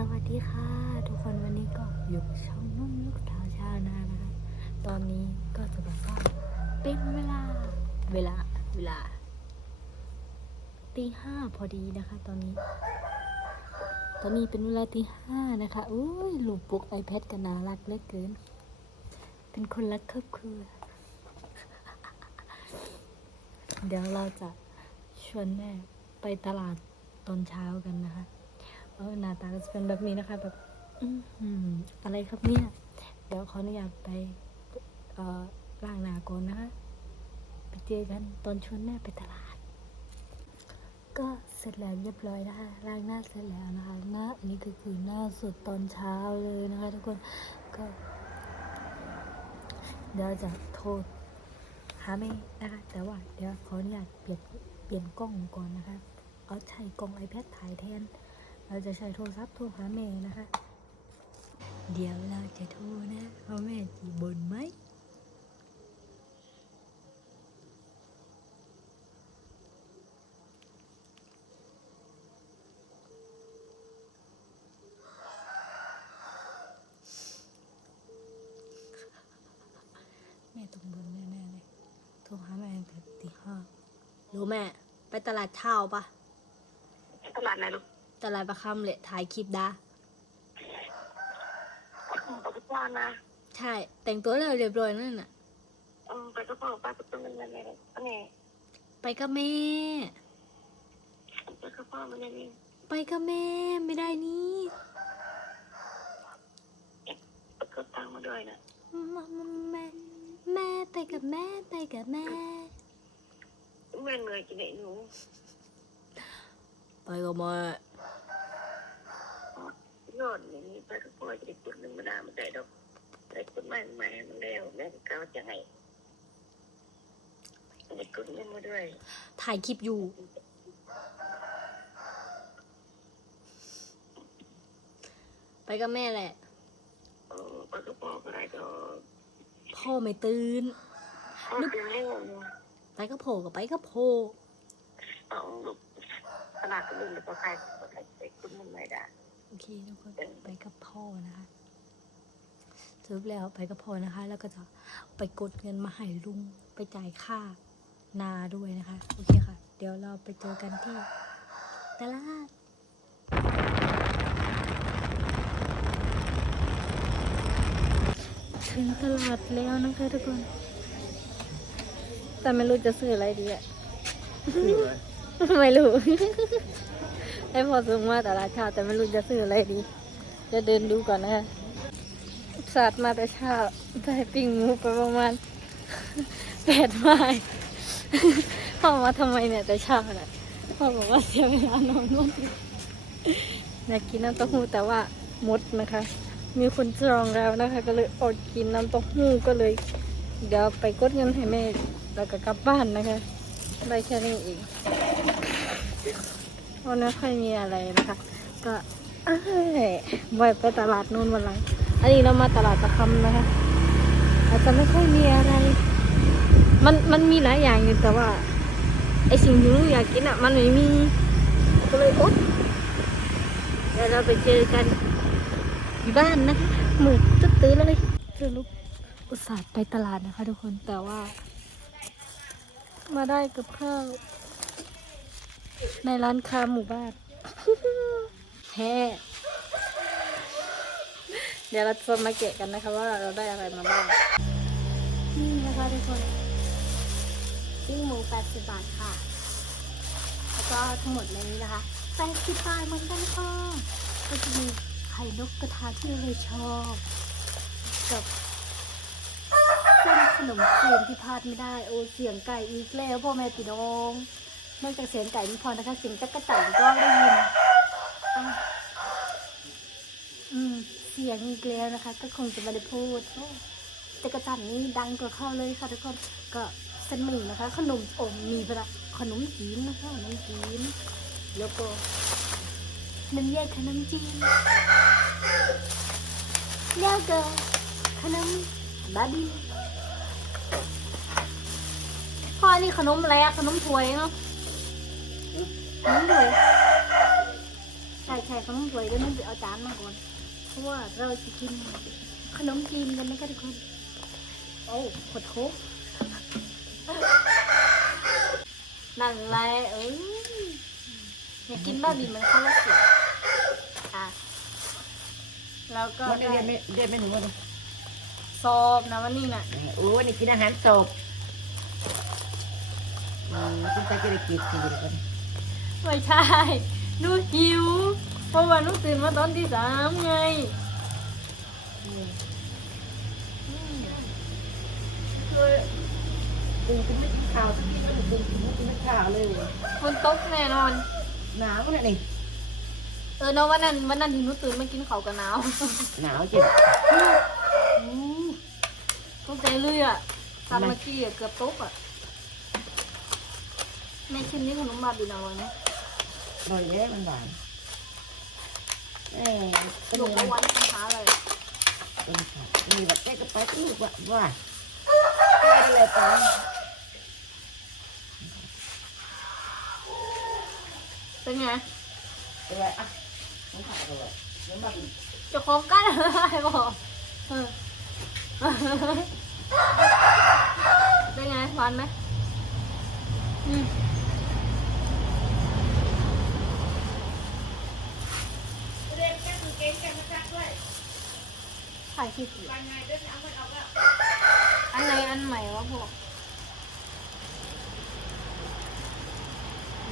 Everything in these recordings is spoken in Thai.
สวัสดีค่ะ ทุกคนวันนี้ก็อยู่ช่องนุ่มลูกสาวชาวนานะคะตอนนี้ก็จะบอกว่าเป็นเวลาเวลาเวลาตีห้าพอดีนะคะ ตอนนี้ ตอนนี้เป็นเวลาตีห้านะคะอุ้ยลูกปุกไอแพดกันน่ารักเหลือเกิน เป็นคนรักครอบครัวเดี๋ยวเราจะชวนแม่ไปตลาดตอนเช้ากันนะคะ เออหน้าตาก็จะเป็นแบบนี้นะคะ แบบอื้อะไรครับเนี่ย เดี๋ยวขออนุญาตไปเอ่อล้างหน้าก่อนนะคะ ไปเจอกันตอนชวนแม่ไปตลาด ก็เสร็จแล้วเรียบร้อยนะคะล้างหน้าเสร็จแล้วนะคะ หน้าอันนี้ก็คือหน้าสดตอนเช้าเลยนะคะทุกคน ก็ เดี๋ยวจะโทรหาแม่นะคะ แต่ว่าเดี๋ยวขออนุญาตเปลี่ยนเปลี่ยนกล้องก่อนนะคะ เอาใช้กล้อง iPad ถ่ายแทน เราจะใช้โทรศัพท์โทรหาแม่นะคะ เดี๋ยวเราจะโทรนะว่าแม่จีบนไหมแม่ต้องบนแน่ๆเลยโทรหาแม่ตั้งแต่ตีห้ารู้แม่ ไปตลาดเช้าปะตลาดไหนลูก ตลาดประคำเลยถ่ายคลิปดาไปกับพ่อนะใช่ แต่งตัวแล้วเรียบร้อยนั่นน่ะเออไปกับพ่อไปกับตัวมันยังไงอันนี้ไปกับแม่ ไปกับพ่อมันยังไงไปกับแม่ไม่ได้นี่ไปกับตังค์มาด้วยนะแม่แม่แม่ไปกับแม่ไปกับแม่แม่เหนื่อยจีไหนหนูไปกับแม่ ยอดอย่างนี้ไปกับพ่อจะได้จุดหนึ่งมาด้มันได้ดอกได้จุดใหม่ใหม่มันแล้วแม่ก็จะให้ได้จุดเงินมาด้วย ถ่ายคลิปอยู่ไปกับแม่แหละเออไปกับพ่อก็ได้ดอกพ่อไม่ตื่นพ่อเป็นเรื่องไปกับโผล่กับไปกับโผลูกตลาดก็ลืมไปก็ใครก็ใครไปจุดเงินไม่ได้ โอเคทุกคนไปกับพ่อนะคะสรุปแล้วไปกับพ่อนะคะ แล้วก็จะไปกดเงินมาให้ลุงไปจ่ายค่านาด้วยนะคะ โอเคค่ะ เดี๋ยวเราไปเจอกันที่ตลาดถึงตลาดแล้วนะคะทุกคน แต่ไม่รู้จะซื้ออะไรดีอะไม่รู้ ไอพอซื้อมาตลาชาแต่ไม่รู้จะซื้ออะไรดี จะเดินดูก่อนนะคะสัตว์มาแต่เช้าได้ปิ้งหมูไปประมาณแปดไม้พ่อมาทำไมเนี่ยแต่เช้าน่ะพ่อบอกว่าเสียเวลานอนนู่นอยากกินน้ำเต้าหู้แต่ว่าหมดนะคะ มีคนจองแล้วนะคะ ก็เลยอดกินน้ำเต้าหู้ก็เลย เดี๋ยวไปกดเงินให้แม่แล้วก็กลับบ้านนะคะได้แค่นี้เอง วันนี้ค่อยมีอะไรนะคะ ก็เอ้ยไปตลาดนู่นวันหลัง อันนี้เรามาตลาดตะคำนะคะ อาจจะไม่ค่อยมีอะไร มันมันมีหลายอย่างอยู่แต่ว่าไอสิ่งที่ลูกอยากกินอะ มันไม่มี ก็เลยอดเดี๋ยวเราไปเจอกันอยู่บ้านนะคะมืดตึ๊ดตื้อเลยสรุปอุตส่าห์ไปตลาดนะคะทุกคนแต่ว่า มาได้กับข้าว ในร้านค้าหมู่บ้านแท้เดี๋ยวเราจะมาเกะกันนะคะว่าเราได้อะไรมาบ้าง นี่นะคะทุกคนปิ้งหมู 80 บาทค่ะ แล้วก็ทั้งหมดในนี้นะคะ 80 บาทเหมือนกันค่ะก็จะมีไข่นกกระทาที่เราชอบกับเส้นขนมจีนที่พลาดไม่ได้ โอ้เสียงไก่อีกแล้วพ่อแม่พี่น้อง นอกจากเสียงไก่ม่พอนะคะเสียงจักรจั่นก็ได้ยินอืมเสียงอีกแล้วนะคะ ก็คงจะไม่ได้พูดโอ้จักรจั่นนี่ดังกว่าเข้าเลยค่ะทุกคนก็เส้นหมี่นะคะ ขนมอมมีปะละขนมจีนนะคะขนมจีนแล้วก็น้ำยาขนมจีนแล้วก็ขนมบาบี้พ่อนี่ขนมอะไรอะขนมถ้วยเนาะ อื้อขนมถ้วยใช่ใช่ขนมถ้วยเดี๋ยวนุ่นไปเอาจานมาก่อน เพราะว่าเราจะกินขนมจีนกันนะคะทุกคน โอ้ขดโคกนั่นแหละเอ้ยอยากกินบ้าบินมันคนละสิอะ แล้วก็วันนี้เรียนไม่เรียนไม่หนูวันนี้สอบนะวันนี้น่ะโอ้วันนี้กินอาหารศพอืมกินไปกินไปกินกินกัน ไม่ใช่หนูหิว เพราะว่าหนูตื่นมาตอนที่สามไงเลยตื่นกินไม่กินข้าวกินไม่ตื่นกินไม่กินไม่ข้าวเลยคนตกแน่นอน หนาวขนาดนี้เออเนาะวันนั้นวันนั้นที่หนูตื่นมากินข้าวกับหนาวหนาวจริงตกใจเลยอะทำเมื่อกี้อะเกือบตกอะแม่ชิมนี่ขนมบาบินอร่อยไห มอร่อยแย่มันหวานเอ้ยก็หลมีงอะไรวันปัญหาอะไรเป็นค่ะมีแบบแก้กระไปลูกว่าว่าได้เลยป้าเป็นไงเป็นไรอะน้ำผักเลยน้ำผักจะคล้องกันอะไรบอกเออเป็นไงหวานไหมอืม ถ่ายคลิปอยู่วันไงเดินเอามันเอาแล้วอันไหนอันใหม่วะพวก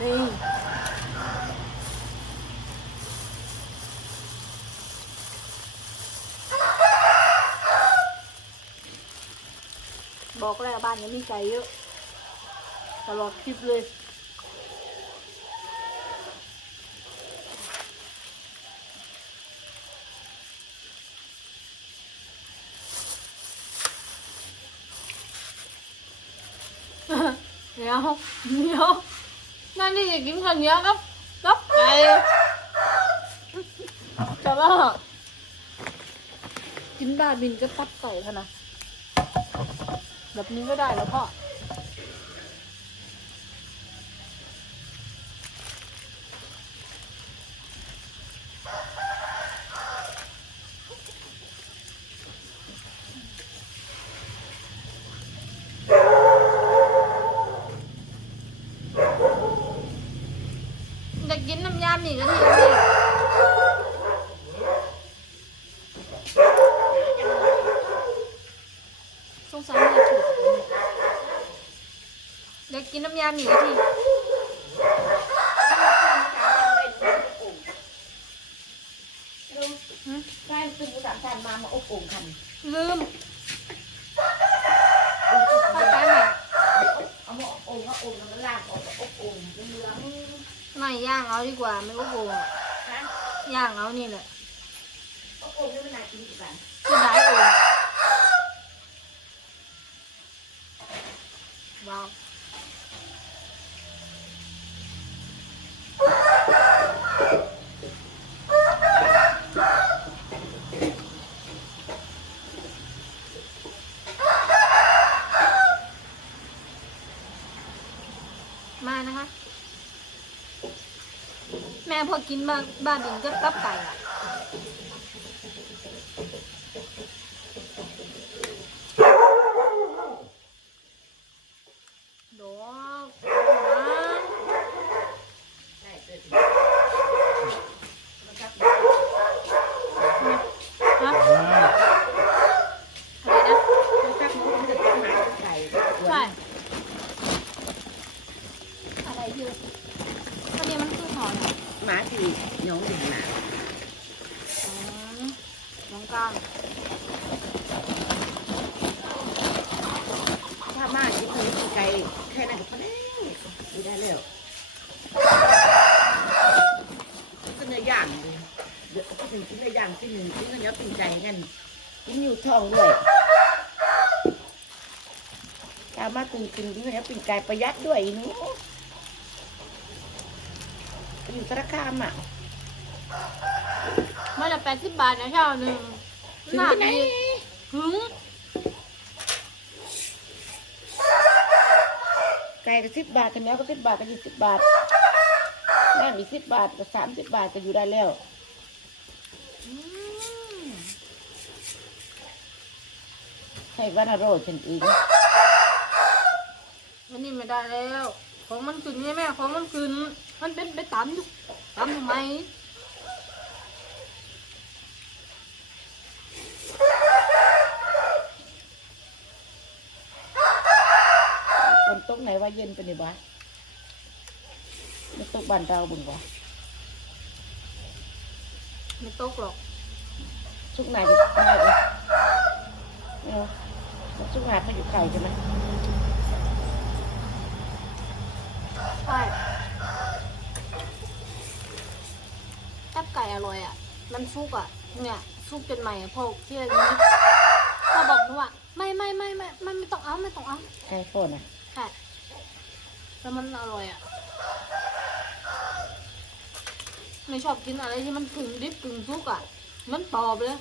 นี่บอกแล้วบ้านนี้มีไก่เยอะตลอดคลิปเลย เดี๋ยวเดี๋ยวนั่นนี่อยากินขนาวเหนียวครับครับไปจะว่ากินบาบินก็ตับไก่เท่านะแบบนี้ก็ได้แล้วพ่อำยาหมี่กะทิพี่สงสารเลยถูกอยากกินน้ำยาหมี่กะทิใช่ซื้อสามชั้นมามาอบโอ่งคันลืมเข้าใจไหม เอามาอบโอ่งเอาโอ่งแล้วมันลากออกอบโอ่งเหลือง ไม่ย่างเอาดี กว่าไม่ก็โกงอะๆนะย่างเอานี่แหละ อบโอ่งนี่มันน่ากินกัน จะได้โองว้าวมานะคะ แม่พอกินบ้านบ้านดินก็ตับไก่อะ ดอกหวาน ใช่เออ ฮะ อะไรนะ มันจักหมูมันจะเป็นหมาไก่ ใช่ อะไรคืออันนี้มันคือหอม หมาที่หยองอยู่หนา อ๋อน้องกลาง ถ้ามาที่เคยกินไก่แค่นั้นก็พอแล้วไม่ได้แล้วก็เนื้อย่างเลยเดี๋ยวก็ถึงกินเนื้อย่างที่หนึ่งกินก็เนื้อปิ้งไก่กันกินอยู่ท้องด้วยตามมาตึงกินกินเนื้อปิ้งไก่ประหยัดด้วยอีหนูอยู่สารคามอะมันละแปดสิบบาทนะเช้าหนึ่งถึงหน้าที่ไหนดีถึงไก่ก็สิบบาทกันแล้วก็สิบบาทกันยี่สิบบาทแม่มอีกสิบบาทกับสามสิบบาทก็อยู่ได้แล้วอืม ใช่วานาโรฉันอื่นอันนี้ไม่ได้แล้ว ของมันขึ้นไงแม่ ของมันขึ้น มันเป็นไปตามอยู่ตามทำไมฝนตกไหนว่าเย็นไปนี่วะไม่ตกบ้านเราบุญวะ ไม่ตกหรอกชุกไหนจะมาเลยเออชุกไหนเขาอยู่ไกลใช่ไหมใช่ถ้าไก่อร่อยอะ มันซุกอะ เนี่ยซุกจนใหม่อะพอเที่ยงนี้พอบอกหนูว่าไม่ไม่ไม่ไม่ไม่ไม่ต้องเอาไม่ต้องเอาใช่โฟนอะใช่แล้วมันอร่อยอะ ไม่ชอบกินอะไรที่มันกึ่งดิบกึ่งซุกอะ มันตอบเลย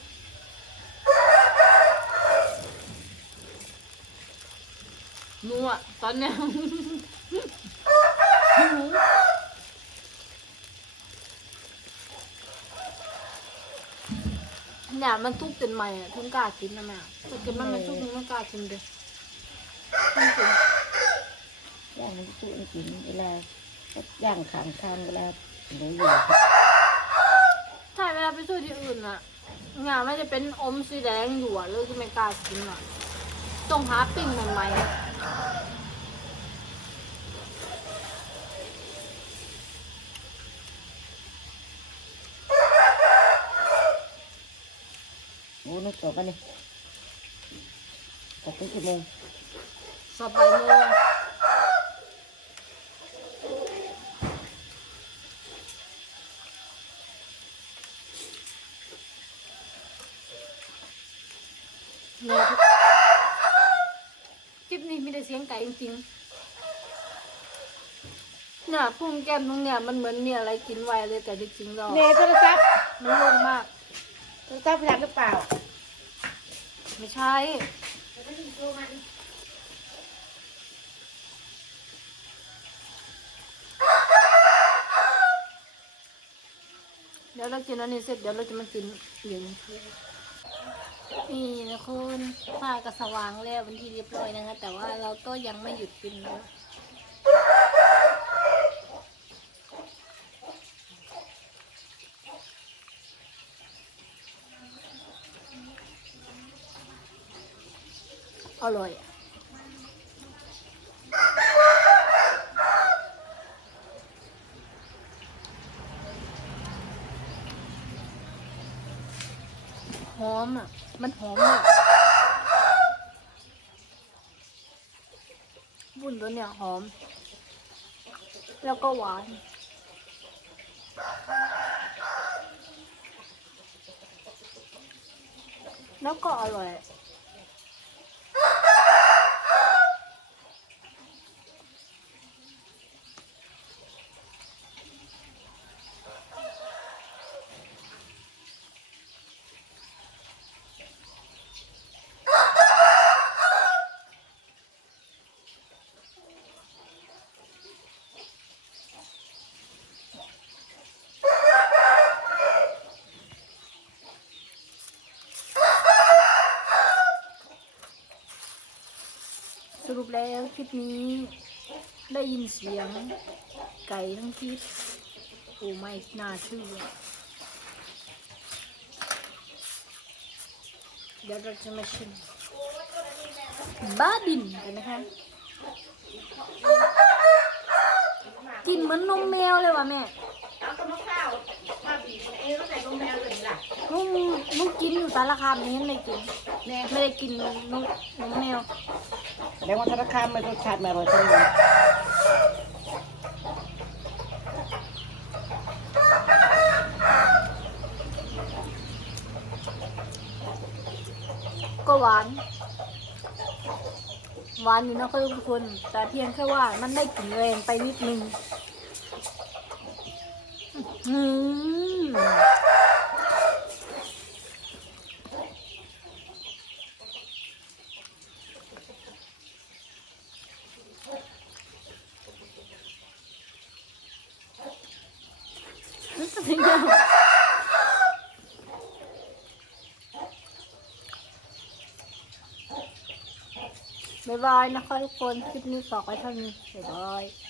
หนูอะตอนเนี้ยหิวเนี่ยมันทุกข์จนใหม่อะถึงกล้ากินนะแม่ถ้ากิดมันไม่ทุกข์ถึงไม่กล้ากินเลยจริงย่างมันสุกกินเวลาย่างขางทางเวลาหนูอยู่ ลาไปซื้อที่อื่นอะงานไม่จะเป็นอมสีแดงอยู่อะเลยที่ไม่กล้ากินอะต้องหาปิ้งใหม่ๆอะโอ้นึกออกปะนี่ตัดเป็นชั่วโมงสบายมือ เนี่ยทุกคลิปนี้มีแต่เสียงไก่จริงๆเนี่ยพุ่งแก้มตรงเนี่ยมันเหมือนมีอะไรกินไว้เลยแต่จริงๆเราเนโทรศัพท์มันโล่งมากโทรศัพท์พยักหรือเปล่า ไม่ใช่เดี๋ยวเรากินอันนี้เสร็จเดี๋ยวเราจะมากินเหลือง นี่นะคุณฟ้าก็สว่างแล้วเป็นที่เรียบร้อยนะคะ แต่ว่าเราก็ยังไม่หยุดกินนะอร่อยหอมอะ มันหอมเลยบุญตัวเนี่ยหอม แล้วก็หวาน แล้วก็อร่อย ส รุปแล้วคลิปนี้ ได้ยินเสียง ไก่ทั้งคลิปโอ้ไม่น่าเชื่อเดี๋ยวเราจะมาชิมบ้าบินกันนะคะกินเหมือนนมแมวเลยว่ะแม่เอาต้นมะพร้าวมาบีบเองก็ใส่ลงแมวเลยล่ะลุงลุงกินอยู่สารคามนี้ไม่ได้กินแน่ไม่ได้กินนมนมแมว แสดงว่าธนาคารมันรสชาติม่อร่อยจังเลยก็หวาน หวานอยู่นะคะทุกคน แต่เพียงแค่ว่ามันได้กลิ่นแรงไปนิดนึง อื้อหือ บ๊ายบายนะคะทุกคน คลิปนี้ฝากไว้เท่านี้บ๊ายบาย